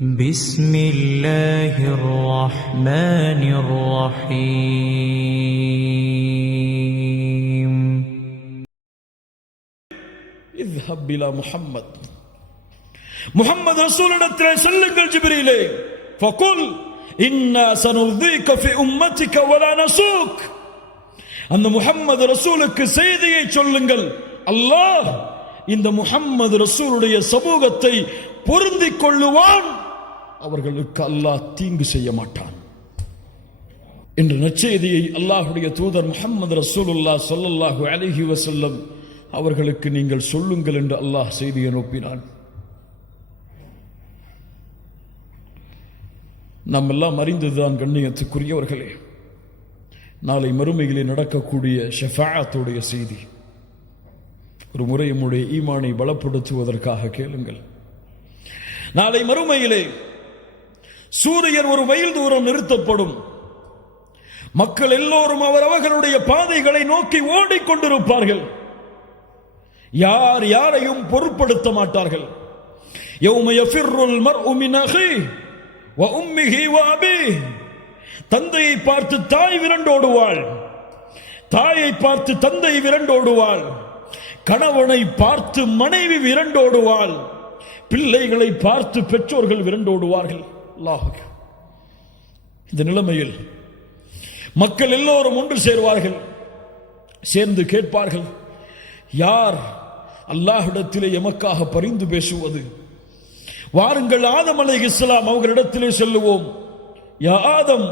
بسم الله الرحمن الرحيم اذهب إلى محمد رسول الله செல்லுங்கள் ஜிப்ரீலே فقل إنا سنرضيك في أمتك ولا نسوك. அந்த முஹம்மது ரசூலுக்கு செய்தியை சொல்லுங்கள், அல்லாஹ் இந்த முஹம்மது ரசூலுடைய சமூகத்தை பொருந்திக் கொள்ளுவான், அவர்களுக்கு அல்லாஹ் தீங்கு செய்ய மாட்டான் என்ற நற்செய்தியை அல்லாஹ்வுடைய தூதர் முஹம்மது ரசூலுல்லாஹ் ஸல்லல்லாஹு அலைஹி வஸல்லம் அவர்களுக்கு நீங்கள் சொல்லுங்கள் என்று அல்லாஹ் செய்தியை அனுப்பினான். நாம் எல்லாம் அறிந்ததுதான் கண்ணியத்துக்குரியவர்களே, நாளை மறுமையிலே நடக்கக்கூடிய ஷஃபாஅத்துடைய செய்தி. ஒரு முறை நம்முடைய ஈமானை பலப்படுத்துவதற்காக கேளுங்கள். நாளை மறுமையிலே சூரியன் ஒரு மைல் தூரம் நிறுத்தப்படும். மக்கள் எல்லோரும் அவரவர்களுடைய பாதைகளை நோக்கி ஓடிக்கொண்டிருப்பார்கள். யார் யாரையும் பொருட்படுத்த மாட்டார்கள். யௌம யஃபிர்ருல் மர்உ மின் அஹீஹி வ உம்மிஹி வ அபீஹி. தந்தையை பார்த்து தாய் விரண்டோடுவாள், தாயை பார்த்து தந்தை விரண்டோடுவாள், கணவனை பார்த்து மனைவி விரண்டோடுவாள், பிள்ளைகளை பார்த்து பெற்றோர்கள் விரண்டோடுவார்கள். அல்லாஹ், இந்த நிலைமையில் மக்கள் எல்லோரும் ஒன்று சேர்வார்கள். சேர்ந்து கேட்பார்கள், யார் அல்லாஹ்விடத்திலே எமக்காக பரிந்து பேசுவது? வாருங்கள், ஆதம் அலைஹிஸ்ஸலாம் அவர்களிடத்திலே செல்லுவோம். யா ஆதம்,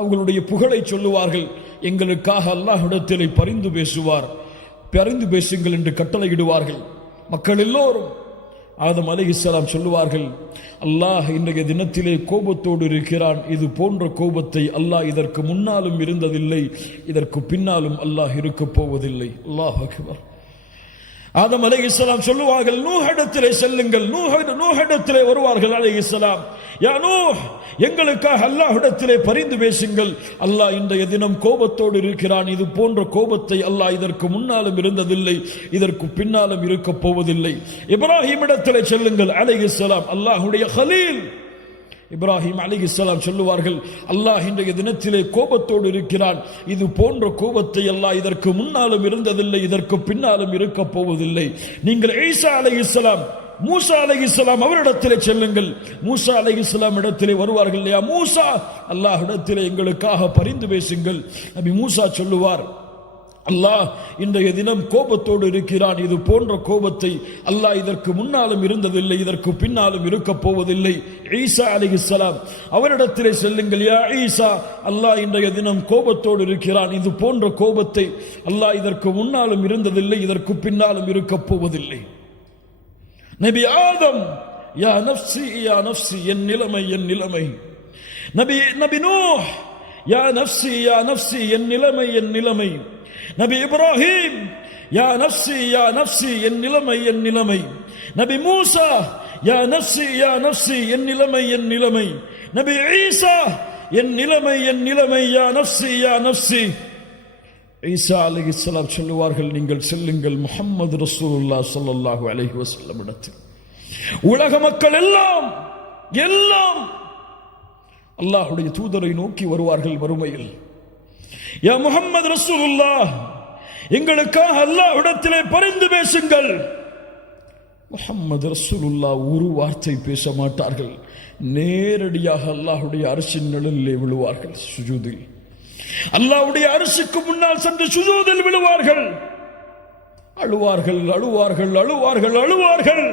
அவர்களுடைய புகழை சொல்லுவார்கள். எங்களுக்காக அல்லாஹ்விடத்திலே பரிந்து பேசுவார், பரிந்து பேசுங்கள் என்று கட்டளையிடுவார்கள். மக்கள் எல்லோரும் ஆதம் அலைஹிஸ்ஸலாம் சொல்லுவார்கள், அல்லாஹ் இன்றைய தினத்திலே கோபத்தோடு இருக்கிறான். இது போன்ற கோபத்தை அல்லாஹ் இதற்கு முன்னாலும் இருந்ததில்லை, இதற்கு பின்னாலும் அல்லாஹ் இருக்கப் போவதில்லை. அல்லாஹ் அக்பர். ஆதம் அலைஹிஸ்ஸலாம் சொல்லுவார்கள், நூஹிடத்திலே செல்லுங்கள். நூஹிடத்திலே வருவார்கள் அலைஹிஸ்ஸலாம். யா நூஹ், எங்களுக்காக அல்லாஹ்விடத்திலே பரிந்து பேசுங்கள். அல்லாஹ் இன்றைய தினம் கோபத்தோடு இருக்கிறான். இது போன்ற கோபத்தை அல்லாஹ் இதற்கு முன்னாலும் இருந்ததில்லை, இதற்கு பின்னாலும் இருக்கப் போவதில்லை. இப்ராஹிமிடத்திலே செல்லுங்கள் அலைஹிஸ்ஸலாம். அல்லாஹ்வுடைய கலீல் இப்ராஹிம் அலைஹிஸ்ஸலாம் சொல்லுவார்கள், அல்லாஹ் இன்றைய தினத்திலே கோபத்தோடு இருக்கிறான். இது போன்ற கோபத்தை அல்லாஹ் இதற்கு முன்னாலும் இருந்ததில்லை, இதற்கு பின்னாலும் இருக்கப் போவதில்லை. நீங்கள் ஈசா அலைஹிஸ்ஸலாம், மூசா அலைஹிஸ்ஸலாம் அவரிடத்திலே செல்லுங்கள். மூசா அலைஹிஸ்ஸலாம் இடத்திலே வருவார்கள். யா மூசா, அல்லாஹ்விடத்திலே எங்களுக்காக பரிந்து பேசுங்கள். நபி மூசா சொல்லுவார், அல்லாஹ் இன்றைய தினம் கோபத்தோடு இருக்கிறான். இது போன்ற கோபத்தை அல்லாஹ் இதற்கு முன்னாலும் இருந்ததில்லை, இதற்கு பின்னாலும் இருக்கப் போவதில்லை. ஈசா அலைஹிஸ்ஸலாம் அவரிடத்திலே செல்லுங்கள். யா ஈசா, அல்லாஹ் இன்றைய தினம் கோபத்தோடு இருக்கிறான். இது போன்ற கோபத்தை அல்லாஹ் இதற்கு முன்னாலும் இருந்ததில்லை, இதற்கு பின்னாலும் இருக்கப் போவதில்லை. நபி ஆதம், யா நஃப்ஸி யா நஃப்ஸி, என் நிலைமை என் நிலைமை. நபி நூஹ், யா நஃப்ஸி யா நஃப்ஸி, என் நிலைமை என் நிலைமை. நபி இப்ராஹிம், யா நஃப்ஸி யா நஃப்ஸி, என் நிலைமை என் நிலைமை. நபி மூசா, யா நஃப்ஸி யா நஃப்ஸி, என் நிலைமை என் நிலைமை. நபி ஈசா, என் நிலைமை என் நிலைமை. யா நஃப்ஸி யா நஃப்ஸி. ஈசா அலைஹிஸ்ஸலாம் சொல்லுவார்கள், நீங்கள் செல்லுங்கள் முஹம்மது ரசூலுல்லாஹ் ஸல்லல்லாஹு அலைஹி வஸல்லம் இடத்தில். உலக மக்கள் எல்லாம் அல்லாஹ்வுடைய தூதரை நோக்கி வருவார்கள் மறுமையில். யா முஹம்மது ரசூலுல்லாஹ், எங்களுக்காக அல்லாஹ்விடத்திலே பரிந்து பேசுங்கள். முஹம்மது ரசூலுல்லாஹ் ஒரு வார்த்தை பேச மாட்டார்கள். நேரடியாக அல்லாஹ்வுடைய அர்ஷின் நிழலிலே விழுவார்கள். சுஜூதில் அல்லாஹ்வுடைய அரிசிக்கு முன்னால் சென்று சுஜூதில் விழுவார்கள். அழுவார்கள் அழுவார்கள் அழுவார்கள் அழுவார்கள்.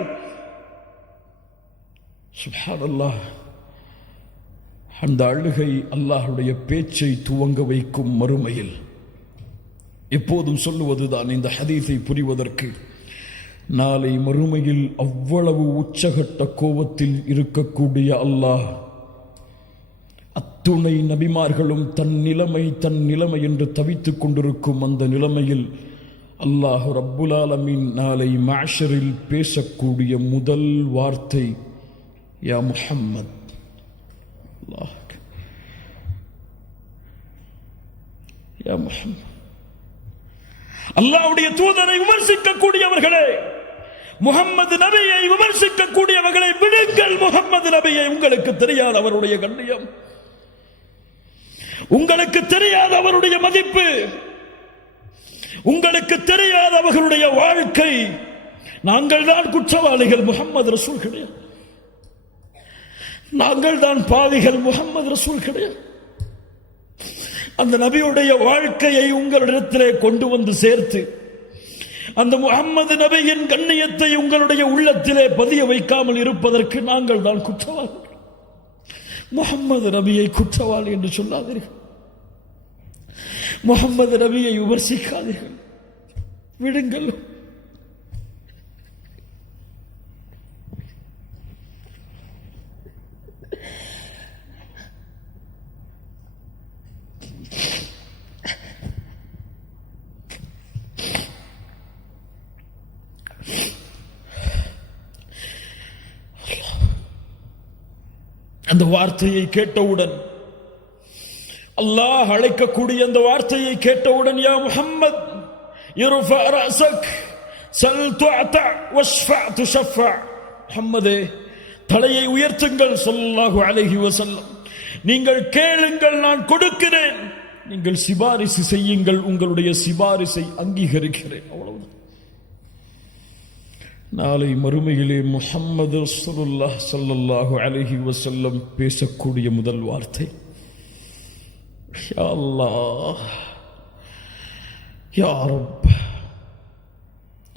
சுப்ஹானல்லாஹ். அந்த அழுகை அல்லாஹ்வுடைய பேச்சை துவங்க வைக்கும் மறுமையில். எப்போதும் சொல்லுவதுதான் இந்த ஹதீஸை புரிவதற்கு, நாளை மறுமையில் அவ்வளவு உச்சகட்ட கோபத்தில் இருக்கக்கூடிய அல்லாஹ், அத்துணை நபிமார்களும் தன் நிலைமை என்று தவித்துக் கொண்டிருக்கும் அந்த நிலைமையில் அல்லாஹ் ரப்புல் ஆலமீன் நாளை மஹ்ஷரில் பேசக்கூடிய முதல் வார்த்தை, யா முஹம்மத். அல்லாஹ், யா முஹம்மத். அல்லாஹ்வுடைய தூதரை விமர்சிக்கக்கூடியவர்களே, முகம்மது நபியை விமர்சிக்கக்கூடியவர்களை விடுங்கள். முகம்மது நபியை உங்களுக்கு தெரியாத அவருடைய கண்ணியம், உங்களுக்கு தெரியாத அவருடைய மதிப்பு, உங்களுக்கு தெரியாத அவர்களுடைய வாழ்க்கை. நாங்கள் தான் குற்றவாளிகள், முகம்மது ரசூல் கிடையாது. நாங்கள் தான் பாவிகள், முகம்மது ரசூல் கிடையாது. அந்த நபியுடைய வாழ்க்கையை உங்களிடத்திலே கொண்டு வந்து சேர்த்து அந்த முகம்மது நபியின் கண்ணியத்தை உங்களுடைய உள்ளத்திலே பதிய வைக்காமல் இருப்பதற்கு நாங்கள் தான் குற்றவாளிகள். முகம்மது நபியை குற்றவாளி என்று சொல்லாதீர்கள், முகம்மது நபியை விமர்சிக்காதீர்கள், விடுங்கள். அந்த வார்த்தையை கேட்டவுடன், அல்லாஹ் அழைக்கக்கூடிய அந்த வார்த்தையை கேட்டவுடன், யா முஹம்மத் இர்ஃபா ரஅஸக் சல் துஅதா வஷ்ஃபா துஷஃபா, முஹம்மதே தலையை உயர்த்துங்கள் ஸல்லல்லாஹு அலைஹி வஸல்லம், நீங்கள் கேளுங்கள் நான் கொடுக்கிறேன், நீங்கள் சிபாரிசு செய்யுங்கள் உங்களுடைய சிபாரிசை அங்கீகரிக்கிறேன். அவ்வளவுதான். நாளை மறுமையிலே முஹம்மது ரசூலுல்லாஹ் ஸல்லல்லாஹு அலைஹி வஸல்லம் பேசக்கூடிய முதல் வார்த்தை, யா அல்லாஹ், யா ரப்,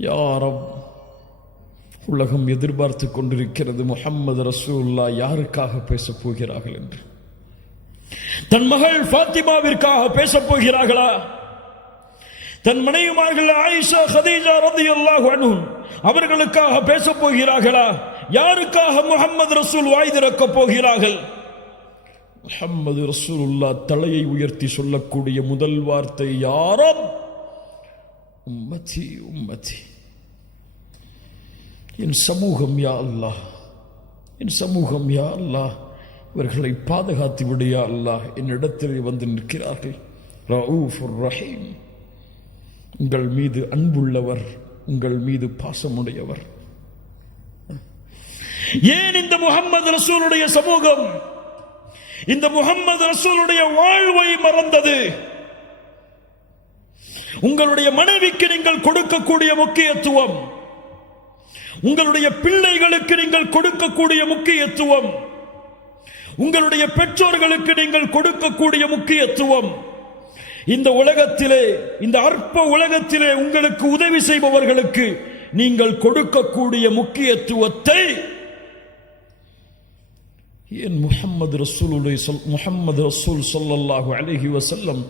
யா ரப். உலகம் எதிர்பார்த்து கொண்டிருக்கிறது முஹம்மது ரசூலுல்லாஹ் யாருக்காக பேசப் போகிறார்கள் என்று. தன் மகள் ஃபாத்திமாவிற்காக பேசப் போகிறார்களா? தன் மனைவிமார்கள் ஆயிஷா கதீஜா ரலியல்லாஹு அன்ஹும் அவர்களுக்காக பேசப் போகிறார்களா? யாருக்காக முஹம்மது ரசூல் வாய் திறக்கப் போகிறார்கள்? முஹம்மது ரசூலுல்லாஹ் தலையை உயர்த்தி சொல்லக்கூடிய முதல் வார்த்தை, யா ரப், உம்மதி உம்மதி, என் சமூகம் யா அல்லாஹ், என் சமூகம் யா அல்லாஹ், இவர்களை பாதுகாத்து விடு யா அல்லாஹ். என்னிடத்தில் வந்து நிற்கிறார்கள். ரഊஃபுர் ரஹீம், உங்கள் மீது அன்புள்ளவர், உங்கள் மீது பாசமுடையவர். ஏன் இந்த முஹம்மது ரசூலுடைய சமூகம் இந்த முஹம்மது ரசூலுடைய வாழ்வை மறந்தது? உங்களுடைய மனைவிக்கு நீங்கள் கொடுக்கக்கூடிய முக்கியத்துவம், உங்களுடைய பிள்ளைகளுக்கு நீங்கள் கொடுக்கக்கூடிய முக்கியத்துவம், உங்களுடைய பெற்றோர்களுக்கு நீங்கள் கொடுக்கக்கூடிய முக்கியத்துவம், இந்த உலகத்திலே, இந்த அற்ப உலகத்திலே உங்களுக்கு உதவி செய்பவர்களுக்கு நீங்கள் கொடுக்கக்கூடிய முக்கியத்துவத்தை ஏன் முஹம்மது ரசூல் ஸல்லல்லாஹு அலைஹி வஸல்லம்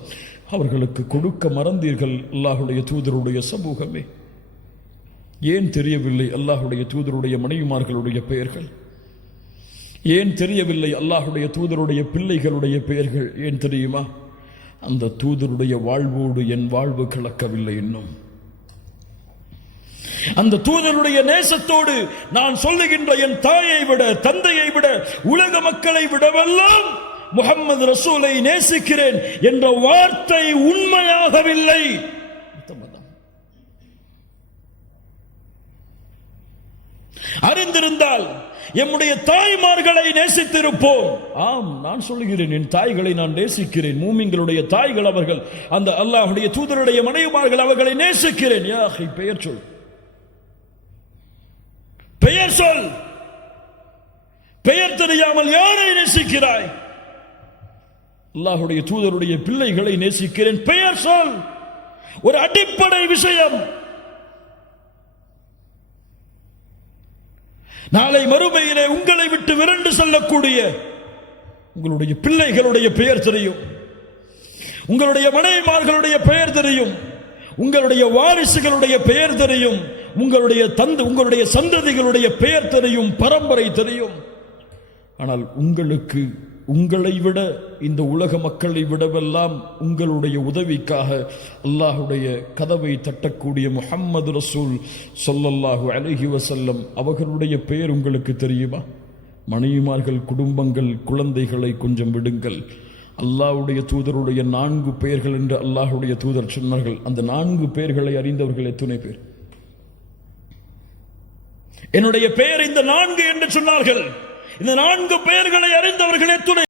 அவர்களுக்கு கொடுக்க மறந்தீர்கள்? அல்லாஹ்வுடைய தூதருடைய சமூகமே, ஏன் தெரியவில்லை அல்லாஹ்வுடைய தூதருடைய மனைவிமார்களுடைய பெயர்கள்? ஏன் தெரியவில்லை அல்லாஹ்வுடைய தூதருடைய பிள்ளைகளுடைய பெயர்கள்? ஏன் தெரியுமா? அந்த தூதருடைய வாழ்வோடு என் வாழ்வு கலக்கவில்லை இன்னும். அந்த தூதருடைய நேசத்தோடு நான் சொல்லுகின்ற என் தாயை விட, தந்தையை விட, உலக மக்களை விடவெல்லாம் முஹம்மது ரசூலை நேசிக்கிறேன் என்ற வார்த்தை உண்மையாகவில்லை. அறிந்திருந்தால் எம்முடைய தாய்மார்களை நேசித்திருப்போம். ஆம், நான் சொல்லுகிறேன், என் தாய்களை நான் நேசிக்கிறேன். மூமின்களுடைய தாய்கள் அவர்கள், அந்த அல்லாஹ்வுடைய தூதருடைய மனைவிமார்கள் அவர்களை நேசிக்கிறேன். யா அஹி, பெயர் சொல், பெயர் சொல். பெயர் தெரியாமல் யாரை நேசிக்கிறாய்? அல்லாஹ்வுடைய தூதருடைய பிள்ளைகளை நேசிக்கிறேன், பெயர் சொல். ஒரு அடிப்படை விஷயம். நாளை மறுமையிலே உங்களை விட்டு விரண்டு செல்லக்கூடிய உங்களுடைய பிள்ளைகளுடைய பெயர் தெரியும், உங்களுடைய மனைவிமார்களுடைய பெயர் தெரியும், உங்களுடைய வாரிசுகளுடைய பெயர் தெரியும், உங்களுடைய சந்ததிகளுடைய பெயர் தெரியும், பரம்பரை தெரியும். ஆனால் உங்களுக்கு உங்களை விட, இந்த உலக மக்களை விடவெல்லாம் உங்களுடைய உதவிக்காக அல்லாஹ்வுடைய கதவை தட்டக்கூடிய முஹம்மது ரசூல் ஸல்லல்லாஹு அலைஹி வஸல்லம் அவர்களுடைய பெயர் உங்களுக்கு தெரியுமா? மனைவிமார்கள், குடும்பங்கள், குழந்தைகளை கொஞ்சம் விடுங்கள். அல்லாஹ்வுடைய தூதருடைய 4 பெயர்கள் என்று அல்லாஹ்வுடைய தூதர் சொன்னார்கள். அந்த 4 பெயர்களை அறிந்தவர்கள் எத்தனை பேர்? என்னுடைய பெயர் இந்த 4 என்று சொன்னார்கள். இந்த 4 பெயர்களை அறிந்தவர்கள் எத்துணை